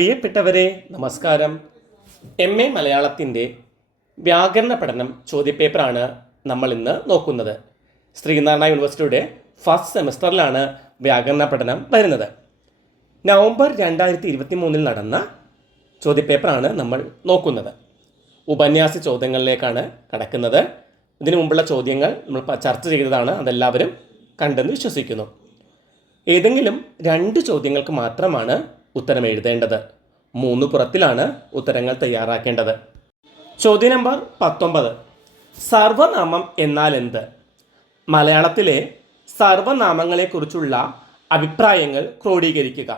പ്രിയപ്പെട്ടവരെ നമസ്കാരം. MA മലയാളത്തിൻ്റെ വ്യാകരണ പഠനം ചോദ്യപേപ്പറാണ് നമ്മൾ ഇന്ന് നോക്കുന്നത്. ശ്രീനാരായണ യൂണിവേഴ്സിറ്റിയുടെ ഫസ്റ്റ് സെമസ്റ്ററിലാണ് വ്യാകരണ പഠനം വരുന്നത്. നവംബർ 2023 നടന്ന ചോദ്യപേപ്പറാണ് നമ്മൾ നോക്കുന്നത്. ഉപന്യാസ ചോദ്യങ്ങളിലേക്കാണ് കടക്കുന്നത്. ഇതിനു മുമ്പുള്ള ചോദ്യങ്ങൾ നമ്മൾ ചർച്ച ചെയ്തതാണ്, അതെല്ലാവരും കണ്ടെന്ന് വിശ്വസിക്കുന്നു. ഏതെങ്കിലും 2 ചോദ്യങ്ങൾക്ക് മാത്രമാണ് ഉത്തരം എഴുതേണ്ടത്. 3 പുറത്തിലാണ് ഉത്തരങ്ങൾ തയ്യാറാക്കേണ്ടത്. ചോദ്യം നമ്പർ 19. സർവനാമം എന്നാൽ എന്ത്? മലയാളത്തിലെ സർവനാമങ്ങളെക്കുറിച്ചുള്ള അഭിപ്രായങ്ങൾ ക്രോഡീകരിക്കുക.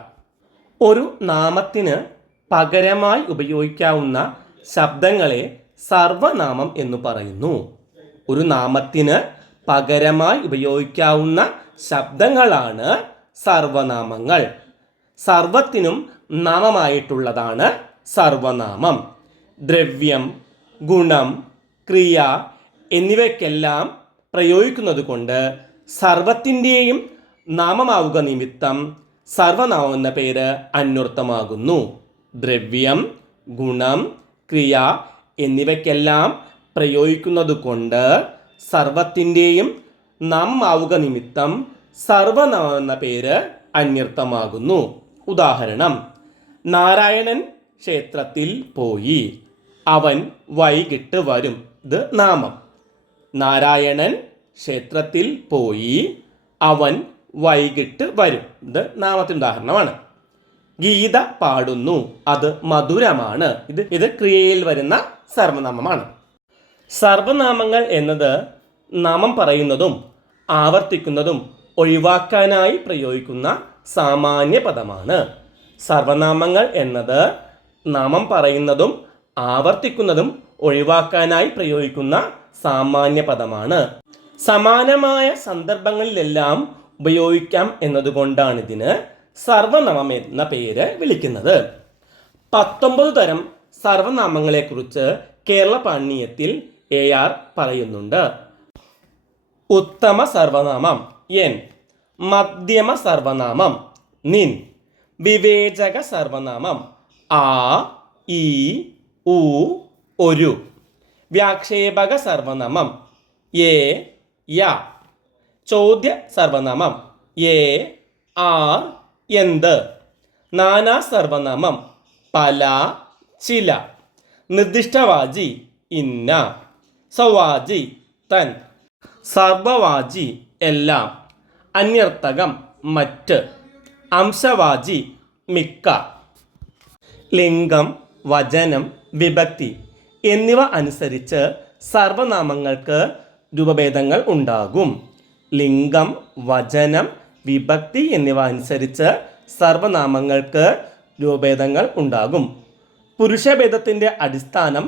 ഒരു നാമത്തിന് പകരമായി ഉപയോഗിക്കാവുന്ന ശബ്ദങ്ങളെ സർവനാമം എന്ന് പറയുന്നു. ഒരു നാമത്തിന് പകരമായി ഉപയോഗിക്കാവുന്ന ശബ്ദങ്ങളാണ് സർവനാമങ്ങൾ. സർവത്തിനും നാമമായിട്ടുള്ളതാണ് സർവനാമം. ദ്രവ്യം, ഗുണം, ക്രിയ എന്നിവയ്ക്കെല്ലാം പ്രയോഗിക്കുന്നത് കൊണ്ട് സർവത്തിൻ്റെയും നാമമാവുക നിമിത്തം സർവനാമം എന്ന പേര് അന്വർത്ഥമാകുന്നു. ദ്രവ്യം, ഗുണം, ക്രിയ എന്നിവയ്ക്കെല്ലാം പ്രയോഗിക്കുന്നത് കൊണ്ട് സർവത്തിൻ്റെയും നാമമാവുക നിമിത്തം സർവനാമം എന്ന പേര് അന്വർത്ഥമാകുന്നു. ഉദാഹരണം: നാരായണൻ ക്ഷേത്രത്തിൽ പോയി, അവൻ വൈകിട്ട് വരും. ഇത് നാമം. നാരായണൻ ക്ഷേത്രത്തിൽ പോയി, അവൻ വൈകിട്ട് വരും. ഇത് നാമത്തിന് ഉദാഹരണമാണ്. ഗീത പാടുന്നു, അത് മധുരമാണ്. ഇത് ക്രിയയിൽ വരുന്ന സർവനാമമാണ്. സർവനാമങ്ങൾ എന്നത് നാമം പറയുന്നതും ആവർത്തിക്കുന്നതും ഒഴിവാക്കാനായി പ്രയോഗിക്കുന്ന സാമാന്യ പദമാണ്. സർവനാമങ്ങൾ എന്നത് നാമം പറയുന്നതും ആവർത്തിക്കുന്നതും ഒഴിവാക്കാനായി പ്രയോഗിക്കുന്ന സാമാന്യ പദമാണ്. സമാനമായ സന്ദർഭങ്ങളിലെല്ലാം ഉപയോഗിക്കാം എന്നതുകൊണ്ടാണ് ഇതിന് സർവനാമം എന്ന പേര് വിളിക്കുന്നത്. 19 തരം സർവനാമങ്ങളെക്കുറിച്ച് കേരള പാണിനിയത്തിൽ AR പറയുന്നുണ്ട്. ഉത്തമ സർവനാമം എൻ, മധ്യമ സർവനാമം നിൻ, വിവേചക സർവനാമം ആ, ഈ, ഉ, ഒരു, വ്യാക്ഷേപക സർവനാമം ഏ, യ, ചോദ്യ സർവനാമം ഏ, ആർ, എന്ത്, നാനാ സർവനാമം പല, ചില, നിർദ്ദിഷ്ടവാചി ഇന്ന, സവാചി തൻ, സർവവാചി എല്ലാം, അന്വർത്ഥകം മറ്റ്, അംശവാചി മിക്ക. ലിംഗം, വചനം, വിഭക്തി എന്നിവ അനുസരിച്ച് സർവനാമങ്ങൾക്ക് രൂപഭേദങ്ങൾ ഉണ്ടാകും. ലിംഗം, വചനം, വിഭക്തി എന്നിവ അനുസരിച്ച് സർവനാമങ്ങൾക്ക് രൂപഭേദങ്ങൾ ഉണ്ടാകും. പുരുഷഭേദത്തിൻ്റെ അടിസ്ഥാനം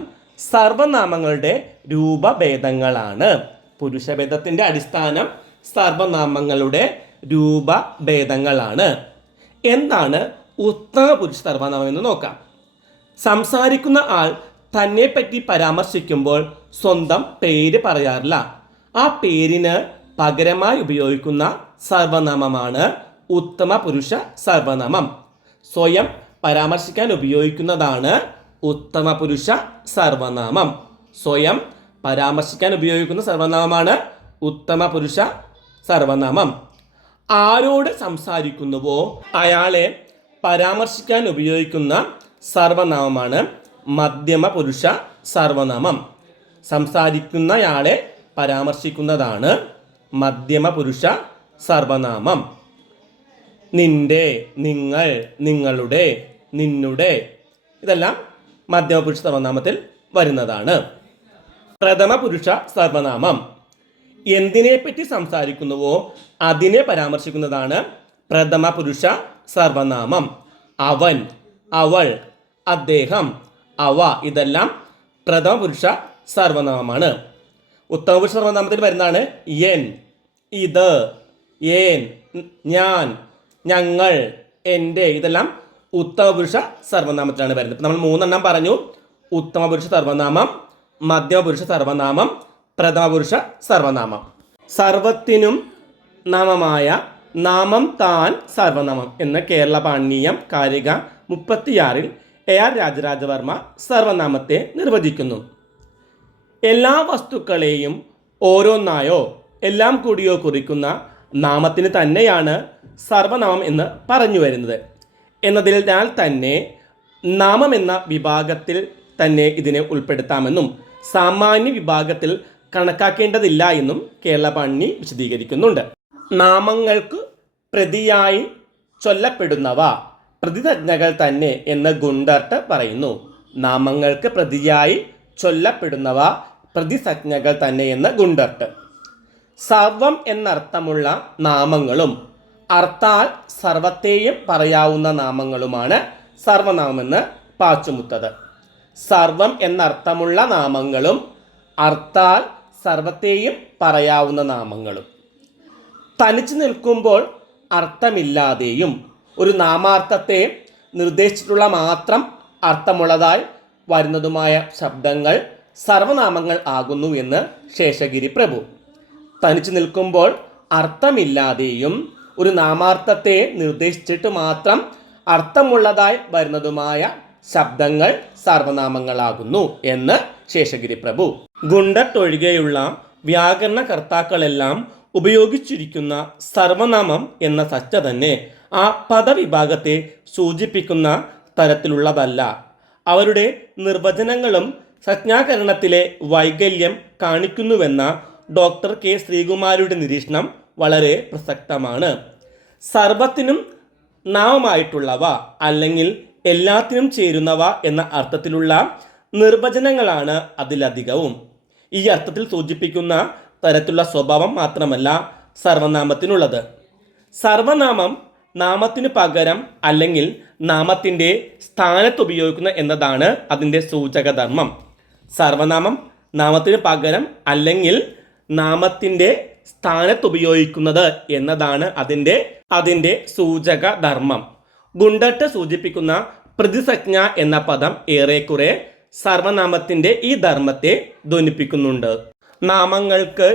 സർവനാമങ്ങളുടെ രൂപഭേദങ്ങളാണ്. പുരുഷഭേദത്തിൻ്റെ അടിസ്ഥാനം സർവനാമങ്ങളുടെ രൂപഭേദങ്ങളാണ്. എന്താണ് ഉത്തമ പുരുഷ സർവനാമം എന്ന് നോക്കാം. സംസാരിക്കുന്ന ആൾ തന്നെപ്പറ്റി പരാമർശിക്കുമ്പോൾ സ്വന്തം പേര് പറയാറില്ല. ആ പേരിന് പകരമായി ഉപയോഗിക്കുന്ന സർവനാമമാണ് ഉത്തമ പുരുഷ സർവനാമം. സ്വയം പരാമർശിക്കാൻ ഉപയോഗിക്കുന്നതാണ് ഉത്തമ പുരുഷ സർവനാമം. സ്വയം പരാമർശിക്കാൻ ഉപയോഗിക്കുന്ന സർവനാമമാണ് ഉത്തമ പുരുഷ സർവനാമം. ആരോട് സംസാരിക്കുന്നുവോ അയാളെ പരാമർശിക്കാൻ ഉപയോഗിക്കുന്ന സർവനാമമാണ് മധ്യമ പുരുഷ സർവനാമം. സംസാരിക്കുന്നയാളെ പരാമർശിക്കുന്നതാണ് മധ്യമ പുരുഷ സർവനാമം. നിന്റെ, നിങ്ങൾ, നിങ്ങളുടെ, നിന്നുടെ ഇതെല്ലാം മധ്യമ പുരുഷ സർവനാമത്തിൽ വരുന്നതാണ്. പ്രഥമ പുരുഷ സർവനാമം എന്തിനെപ്പറ്റി സംസാരിക്കുന്നുവോ അതിനെ പരാമർശിക്കുന്നതാണ് പ്രഥമ പുരുഷ സർവനാമം. അവൻ, അവൾ, അദ്ദേഹം, അവ ഇതെല്ലാം പ്രഥമ പുരുഷ സർവനാമമാണ്. ഉത്തമ പുരുഷ സർവനാമത്തിൽ വരുന്നതാണ് എൻ, ഇത്, ഏൻ, ഞാൻ, ഞങ്ങൾ, എൻ്റെ ഇതെല്ലാം ഉത്തമ പുരുഷ സർവനാമത്തിലാണ് വരുന്നത്. നമ്മൾ 3 എണ്ണം പറഞ്ഞു: ഉത്തമ പുരുഷ സർവനാമം, മധ്യമ പുരുഷ സർവനാമം, പ്രഥമ പുരുഷ സർവനാമം. സർവത്തിനും നാമമായ നാമം താൻ സർവനാമം എന്ന് കേരള പാണിനീയം കാരിക 36 AR രാജരാജവർമ്മ സർവനാമത്തെ നിർവചിക്കുന്നു. എല്ലാ വസ്തുക്കളെയും ഓരോന്നായോ എല്ലാം കൂടിയോ കുറിക്കുന്ന നാമത്തിന് തന്നെയാണ് സർവനാമം എന്ന് പറഞ്ഞു വരുന്നത്. എന്നതിനാൽ തന്നെ നാമം എന്ന വിഭാഗത്തിൽ തന്നെ ഇതിനെ ഉൾപ്പെടുത്താമെന്നും സാമാന്യ വിഭാഗത്തിൽ കണക്കാക്കേണ്ടതില്ല എന്നും കേരള പാണിനി വിശദീകരിക്കുന്നുണ്ട്. നാമങ്ങൾക്ക് പ്രതിയായി ചൊല്ലപ്പെടുന്നവ പ്രതിസഞ്ജകൾ തന്നെ എന്ന് ഗുണ്ടർട്ട് പറയുന്നു. നാമങ്ങൾക്ക് പ്രതിയായി ചൊല്ലപ്പെടുന്നവ പ്രതിസഞ്ജകൾ തന്നെ എന്ന് ഗുണ്ടർട്ട്. സർവം എന്നർത്ഥമുള്ള നാമങ്ങളും അർത്ഥാൽ സർവത്തെയും പറയാവുന്ന നാമങ്ങളുമാണ് സർവനാമെന്ന് പാച്ചുമുത്തത്. സർവം എന്നർത്ഥമുള്ള നാമങ്ങളും അർത്ഥാൽ സർവത്തെയും പറയാവുന്ന നാമങ്ങളും. തനിച്ചു നിൽക്കുമ്പോൾ അർത്ഥമില്ലാതെയും ഒരു നാമാർത്ഥത്തെ നിർദ്ദേശിച്ചിട്ടുള്ള മാത്രം അർത്ഥമുള്ളതായി വരുന്നതുമായ ശബ്ദങ്ങൾ സർവനാമങ്ങൾ ആകുന്നു എന്ന് ശേഷഗിരി പ്രഭു. തനിച്ചു നിൽക്കുമ്പോൾ അർത്ഥമില്ലാതെയും ഒരു നാമാർത്ഥത്തെ നിർദ്ദേശിച്ചിട്ട് മാത്രം അർത്ഥമുള്ളതായി വരുന്നതുമായ ശബ്ദങ്ങൾ സർവനാമങ്ങളാകുന്നു എന്ന് ശേഷഗിരി പ്രഭു. ഗുണ്ടർട്ട് ഒഴികെയുള്ള വ്യാകരണകർത്താക്കളെല്ലാം ഉപയോഗിച്ചിരിക്കുന്ന സർവനാമം എന്ന സച്ച തന്നെ ആ പദവിഭാഗത്തെ സൂചിപ്പിക്കുന്ന തരത്തിലുള്ളതല്ല. അവരുടെ നിർവചനങ്ങളും സംജ്ഞാകരണത്തിലെ വൈകല്യം കാണിക്കുന്നുവെന്ന ഡോക്ടർ കെ ശ്രീകുമാരിയുടെ നിരീക്ഷണം വളരെ പ്രസക്തമാണ്. സർവത്തിനും നാമമായിട്ടുള്ളവ അല്ലെങ്കിൽ എല്ലാത്തിനും ചേരുന്നവ എന്ന അർത്ഥത്തിലുള്ള നിർവചനങ്ങളാണ് അതിലധികവും. ഈ അർത്ഥത്തിൽ സൂചിപ്പിക്കുന്ന തരത്തിലുള്ള സ്വഭാവം മാത്രമല്ല സർവനാമത്തിനുള്ളത്. സർവനാമം നാമത്തിനു പകരം അല്ലെങ്കിൽ നാമത്തിൻ്റെ സ്ഥാനത്ത് ഉപയോഗിക്കുന്ന എന്നതാണ് അതിൻ്റെ സൂചകധർമ്മം. സർവനാമം നാമത്തിന് പകരം അല്ലെങ്കിൽ നാമത്തിൻ്റെ സ്ഥാനത്ത് ഉപയോഗിക്കുന്നത് എന്നതാണ് അതിൻ്റെ സൂചകധർമ്മം. ഗുണ്ടർട്ട് സൂചിപ്പിക്കുന്ന പ്രതിസഞ്ജ എന്ന പദം ഏറെക്കുറെ സർവനാമത്തിൻ്റെ ഈ ധർമ്മത്തെ ധ്വനിപ്പിക്കുന്നുണ്ട്. നാമങ്ങൾക്ക്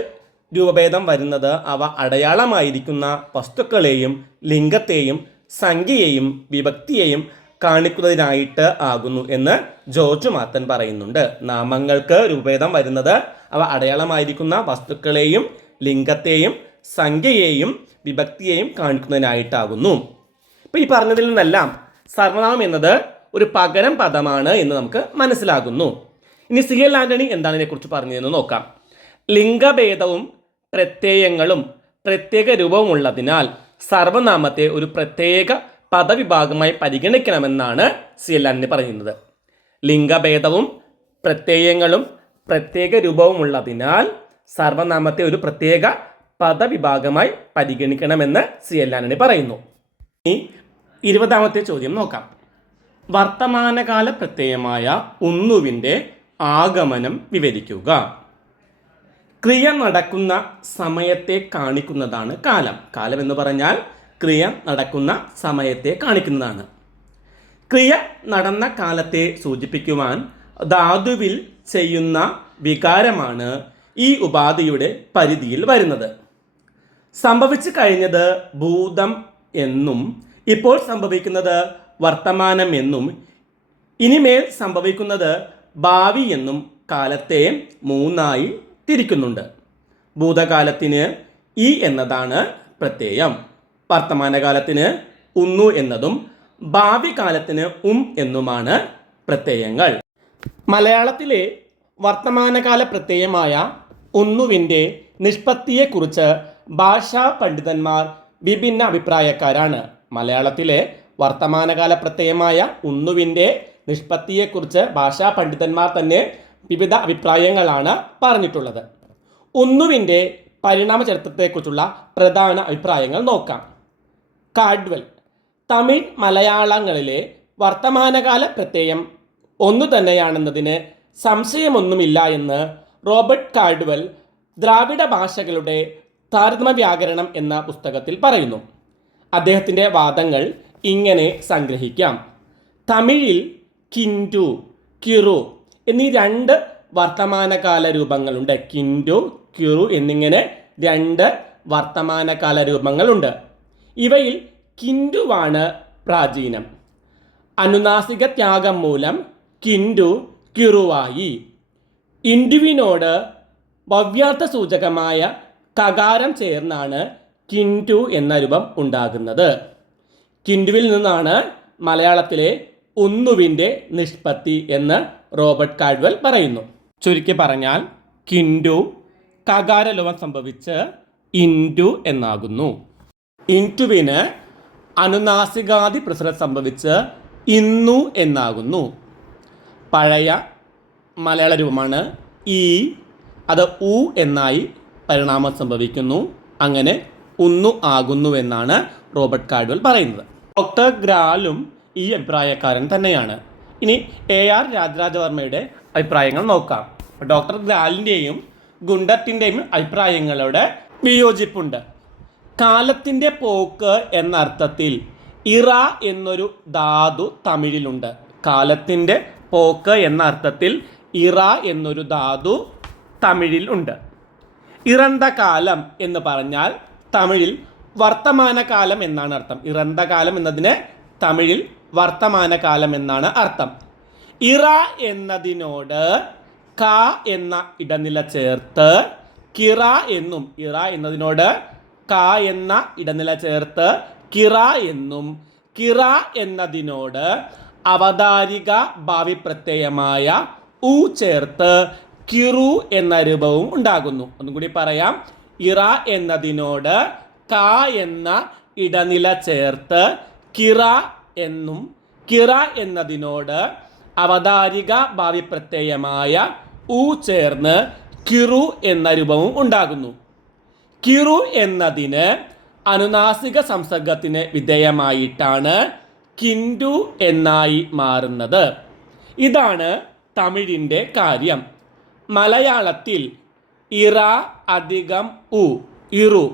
രൂപഭേദം വരുന്നത് അവ അടയാളമായിരിക്കുന്ന വസ്തുക്കളെയും ലിംഗത്തെയും സംഖ്യയെയും വിഭക്തിയെയും കാണിക്കുന്നതിനായിട്ട് ആകുന്നു എന്ന് ജോർജ് മാത്തൻ പറയുന്നുണ്ട്. നാമങ്ങൾക്ക് രൂപഭേദം വരുന്നത് അവ അടയാളമായിരിക്കുന്ന വസ്തുക്കളെയും ലിംഗത്തെയും സംഖ്യയെയും വിഭക്തിയെയും കാണിക്കുന്നതിനായിട്ടാകുന്നു. ഇപ്പോൾ ഈ പറഞ്ഞതിൽ നിന്നെല്ലാം സർവനാമം എന്നത് ഒരു പകരം പദമാണ് എന്ന് നമുക്ക് മനസ്സിലാകുന്നു. ഇനി CL ആന്റണി എന്താണ് ഇതിനെക്കുറിച്ച് പറഞ്ഞതെന്ന് നോക്കാം. ലിംഗഭേദവും പ്രത്യയങ്ങളും പ്രത്യേക രൂപവും ഉള്ളതിനാൽ സർവനാമത്തെ ഒരു പ്രത്യേക പദവിഭാഗമായി പരിഗണിക്കണമെന്നാണ് CL ആന്റണി പറയുന്നത്. ലിംഗഭേദവും പ്രത്യയങ്ങളും പ്രത്യേക രൂപവും ഉള്ളതിനാൽ സർവനാമത്തെ ഒരു പ്രത്യേക പദവിഭാഗമായി പരിഗണിക്കണമെന്ന് CL ആന്റണി പറയുന്നു. ഇനി 20ാമത്തെ ചോദ്യം നോക്കാം. വർത്തമാനകാല പ്രത്യയമായ ഉന്നുവിൻ്റെ ആഗമനം വിവരിക്കുക. ക്രിയ നടക്കുന്ന സമയത്തെ കാണിക്കുന്നതാണ് കാലം. കാലം എന്ന് പറഞ്ഞാൽ ക്രിയ നടക്കുന്ന സമയത്തെ കാണിക്കുന്നതാണ്. ക്രിയ നടന്ന കാലത്തെ സൂചിപ്പിക്കുവാൻ ധാതുവിൽ ചെയ്യുന്ന വികാരമാണ് ഈ ഉപാധിയുടെ പരിധിയിൽ വരുന്നത്. സംഭവിച്ചു കഴിഞ്ഞത് ഭൂതം എന്നും ഇപ്പോൾ സംഭവിക്കുന്നത് വർത്തമാനം എന്നും ഇനിമേൽ സംഭവിക്കുന്നത് ഭാവി എന്നും കാലത്തെ 3ആയി തിരിക്കുന്നുണ്ട്. ഭൂതകാലത്തിന് ഈ എന്നതാണ് പ്രത്യയം, വർത്തമാനകാലത്തിന് ഉന്നു എന്നതും ഭാവി കാലത്തിന് എന്നുമാണ് പ്രത്യയങ്ങൾ. മലയാളത്തിലെ വർത്തമാനകാല പ്രത്യയമായ ഉന്നുവിൻ്റെ നിഷ്പത്തിയെക്കുറിച്ച് ഭാഷാ പണ്ഡിതന്മാർ വിഭിന്ന അഭിപ്രായക്കാരാണ്. മലയാളത്തിലെ വർത്തമാനകാല പ്രത്യയമായ ഉന്നുവിൻ്റെ നിഷ്പത്തിയെക്കുറിച്ച് ഭാഷാ പണ്ഡിതന്മാർ തന്നെ വിവിധ അഭിപ്രായങ്ങളാണ് പറഞ്ഞിട്ടുള്ളത്. ഉന്നുവിൻ്റെ പരിണാമ ചരിത്രത്തെക്കുറിച്ചുള്ള പ്രധാന അഭിപ്രായങ്ങൾ നോക്കാം. കാഡ്വെൽ, തമിഴ് മലയാളങ്ങളിലെ വർത്തമാനകാല പ്രത്യയം ഒന്നു തന്നെയാണെന്നതിന് സംശയമൊന്നുമില്ല എന്ന് റോബർട്ട് കാഡ്വെൽ ദ്രാവിഡ ഭാഷകളുടെ താരതമ്യ വ്യാകരണം എന്ന പുസ്തകത്തിൽ പറയുന്നു. അദ്ദേഹത്തിൻ്റെ വാദങ്ങൾ ഇങ്ങനെ സംഗ്രഹിക്കാം. തമിഴിൽ കിൻഡു, കിറു എന്നീ 2 വർത്തമാനകാല രൂപങ്ങളുണ്ട്. കിൻഡു, കിറു എന്നിങ്ങനെ 2 വർത്തമാനകാല രൂപങ്ങളുണ്ട്. ഇവയിൽ കിൻഡുവാണ് പ്രാചീനം. അനുനാസിക ത്യാഗം മൂലം കിൻഡു കിറുവായി. ഇൻഡുവിനോട് ഭവ്യാർത്ഥ സൂചകമായ കകാരം ചേർന്നാണ് കിൻഡു എന്ന രൂപം ഉണ്ടാകുന്നത്. കിൻഡുവിൽ നിന്നാണ് മലയാളത്തിലെ ഉന്നുവിൻ്റെ നിഷ്പത്തി എന്ന് റോബർട്ട് കാൾഡ്വെൽ പറയുന്നു. ചുരുക്കി പറഞ്ഞാൽ കിൻഡു കകാരലോപം സംഭവിച്ച് ഇൻഡു എന്നാകുന്നു. ഇൻറ്റുവിന് അനുനാസികാദി പ്രസരം സംഭവിച്ച് ഇന്നു എന്നാകുന്നു. പഴയ മലയാള രൂപമാണ് ഈ, അത് ഉ എന്നായി പരിണാമം സംഭവിക്കുന്നു. അങ്ങനെ ഉന്നു ആകുന്നു എന്നാണ് റോബർട്ട് കാൾഡ്വെൽ പറയുന്നത്. ഡോക്ടർ ഗ്രാലും ഈ അഭിപ്രായക്കാരൻ തന്നെയാണ്. ഇനി AR രാജരാജവർമ്മയുടെ അഭിപ്രായങ്ങൾ നോക്കാം. ഡോക്ടർ ഗ്രാലിൻ്റെയും ഗുണ്ടർട്ടിൻ്റെയും അഭിപ്രായങ്ങളോട് വിയോജിപ്പുണ്ട്. കാലത്തിൻ്റെ പോക്ക് എന്ന അർത്ഥത്തിൽ ഇറ എന്നൊരു ധാതു തമിഴിലുണ്ട്. കാലത്തിൻ്റെ പോക്ക് എന്ന അർത്ഥത്തിൽ ഇറ എന്നൊരു ധാതു തമിഴിൽ ഉണ്ട്. ഇറന്ത കാലം എന്ന് പറഞ്ഞാൽ തമിഴിൽ വർത്തമാനകാലം എന്നാണ് അർത്ഥം. ഇറന്ത കാലം എന്നതിന് തമിഴിൽ വർത്തമാനകാലം എന്നാണ് അർത്ഥം. ഇറ എന്നതിനോട് ക എന്ന ഇടനില ചേർത്ത് കിറ എന്നും, ഇറ എന്നതിനോട് ക എന്ന ഇടനില ചേർത്ത് കിറ എന്നും, കിറ എന്നതിനോട് അവതാരിക ഭാവി പ്രത്യയമായ ഉ ചേർത്ത് കിറു എന്ന രൂപവും ഉണ്ടാകുന്നു. ഒന്നും കൂടി പറയാം. ഇറ എന്നതിനോട് ക എന്ന ഇടനില ചേർത്ത് കിറ എന്നും, കിറ എന്നതിനോട് അവതാരിക ഭാവി പ്രത്യയമായ ഉ ചേർന്ന് കിറു എന്ന രൂപവും ഉണ്ടാകുന്നു. കിറു എന്നതിന് അനുനാസിക സംസർഗത്തിന് വിധേയമായിട്ടാണ് കിൻഡു എന്നായി മാറുന്നത്. ഇതാണ് തമിഴിൻ്റെ കാര്യം. മലയാളത്തിൽ ഇറ അധികം ഉ, ഇറു,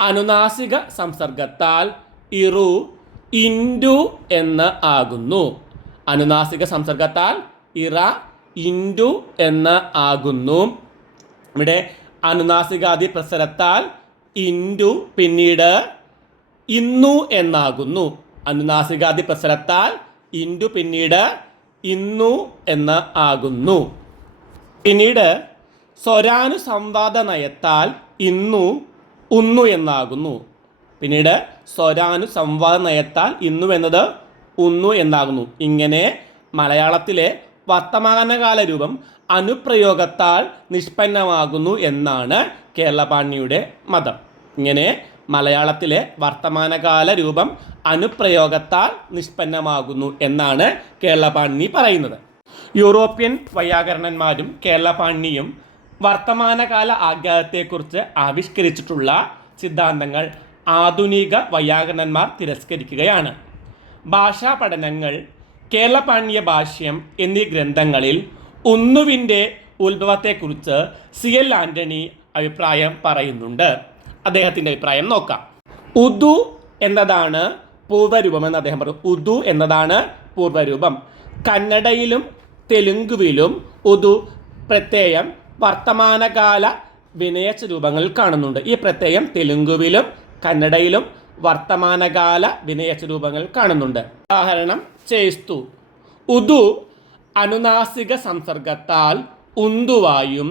അനുനാസിക സംസർഗത്താൽ ഇറു ഇൻഡു എന്ന് ആകുന്നു. അനുനാസിക സംസർഗത്താൽ ഇറ ഇൻഡു എന്ന് ആകുന്നു. ഇവിടെ അനുനാസികാദി പ്രസരത്താൽ ഇൻഡു പിന്നീട് ഇന്നു എന്നാകുന്നു. അനുനാസികാദി പ്രസരത്താൽ ഇൻഡു പിന്നീട് ഇന്നു എന്ന് ആകുന്നു. പിന്നീട് സ്വരാനുസംവാദ നയത്താൽ ഇന്നു ഉന്നു എന്നാകുന്നു. പിന്നീട് സ്വരാനുസംവാദ നയത്താൽ ഇന്നു എന്നത് ഉന്നു എന്നാകുന്നു. ഇങ്ങനെ മലയാളത്തിലെ വർത്തമാനകാല രൂപം അനുപ്രയോഗത്താൽ നിഷ്പന്നമാകുന്നു എന്നാണ് കേരളപാണിയുടെ മതം. ഇങ്ങനെ മലയാളത്തിലെ വർത്തമാനകാല രൂപം അനുപ്രയോഗത്താൽ നിഷ്പന്നമാകുന്നു എന്നാണ് കേരളപാണി പറയുന്നത്. യൂറോപ്യൻ വൈയാകരണന്മാരും കേരളപാണിയും വർത്തമാനകാല ആഖ്യാനത്തെക്കുറിച്ച് ആവിഷ്കരിച്ചിട്ടുള്ള സിദ്ധാന്തങ്ങൾ ആധുനിക വൈയാകരണന്മാർ തിരസ്കരിക്കുകയാണ്. ഭാഷാ പഠനങ്ങൾ, കേരളപാണീയ ഭാഷ്യം എന്നീ ഗ്രന്ഥങ്ങളിൽ ഉന്നുവിൻ്റെ ഉത്ഭവത്തെക്കുറിച്ച് CL ആൻ്റണി അഭിപ്രായം പറയുന്നുണ്ട്. അദ്ദേഹത്തിൻ്റെ അഭിപ്രായം നോക്കാം. ഉദു എന്നതാണ് പൂർവ്വരൂപമെന്ന് അദ്ദേഹം പറഞ്ഞു. ഉദു എന്നതാണ് പൂർവ്വരൂപം. കന്നഡയിലും തെലുങ്കുവിലും ഉദു പ്രത്യയം വർത്തമാനകാല വിനയച്ച രൂപങ്ങളിൽ കാണുന്നുണ്ട്. ഈ പ്രത്യയം തെലുങ്കുവിലും കന്നഡയിലും വർത്തമാനകാല വിനയച്ച രൂപങ്ങൾ കാണുന്നുണ്ട്. ഉദാഹരണം ചേസ്തു. ഉദു അനുനാസിക സംസർഗത്താൽ ഉന്തുവായും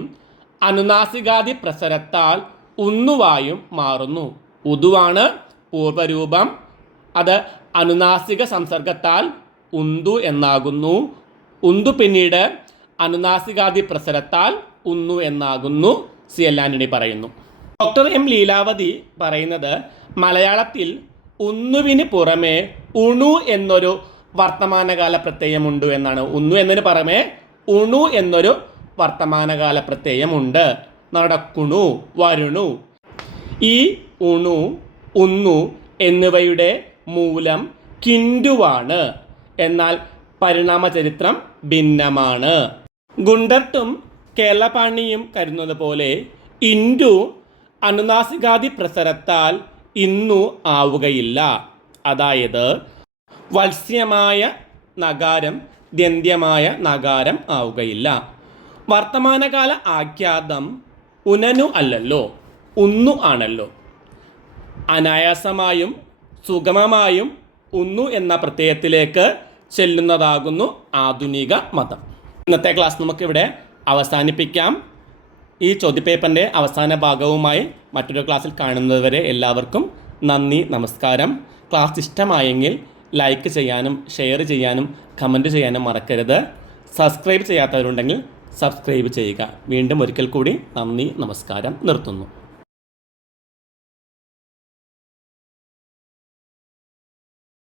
അനുനാസികാദി പ്രസരത്താൽ ഉന്നുവായും മാറുന്നു. ഉദുവാണ് പൂർവ്വരൂപം. അത് അനുനാസിക സംസർഗത്താൽ ഉന്തു എന്നാകുന്നു. ഉന്തു പിന്നീട് അനുനാസികാദി പ്രസരത്താൽ ഉന്നു എന്നാകുന്നു. CL ആൻ്റണി പറയുന്നു. ഡോക്ടർ M ലീലാവതി പറയുന്നത് മലയാളത്തിൽ ഉന്നുവിന് പുറമെ ഉണു എന്നൊരു വർത്തമാനകാല പ്രത്യയമുണ്ട് എന്നാണ്. ഉന്നു എന്നതിന് പുറമെ ഉണു എന്നൊരു വർത്തമാനകാല പ്രത്യയമുണ്ട്. നടക്കുണു, വരുണു. ഈ ഉണു, ഉന്നു എന്നിവയുടെ മൂലം കിൻഡുവാണ്. എന്നാൽ പരിണാമചരിത്രം ഭിന്നമാണ്. ഗുണ്ടർട്ടും കേരളപാണിയും കരുതുന്നത് പോലെ ഇൻഡു അനുനാസികാദി പ്രസരത്താൽ ഇന്നു ആവുകയില്ല. അതായത് വത്സ്യമായ നഗാരം ദന്ത്യമായ നഗാരം ആവുകയില്ല. വർത്തമാനകാല ആഖ്യാതം ഉനനു അല്ലല്ലോ, ഉന്നു ആണല്ലോ. അനായാസമായും സുഗമമായും ഉന്നു എന്ന പ്രത്യയത്തിലേക്ക് ചെല്ലുന്നതാകുന്നു ആധുനിക മതം. ഇന്നത്തെ ക്ലാസ് നമുക്കിവിടെ അവസാനിപ്പിക്കാം. ഈ ചോദ്യപേപ്പറിൻ്റെ അവസാന ഭാഗവുമായി മറ്റൊരു ക്ലാസ്സിൽ കാണുന്നതുവരെ എല്ലാവർക്കും നന്ദി, നമസ്കാരം. ക്ലാസ് ഇഷ്ടമായെങ്കിൽ ലൈക്ക് ചെയ്യാനും ഷെയർ ചെയ്യാനും കമൻറ്റ് ചെയ്യാനും മറക്കരുത്. സബ്സ്ക്രൈബ് ചെയ്യാത്തവരുണ്ടെങ്കിൽ സബ്സ്ക്രൈബ് ചെയ്യുക. വീണ്ടും ഒരിക്കൽ കൂടി നന്ദി, നമസ്കാരം. നിർത്തുന്നു.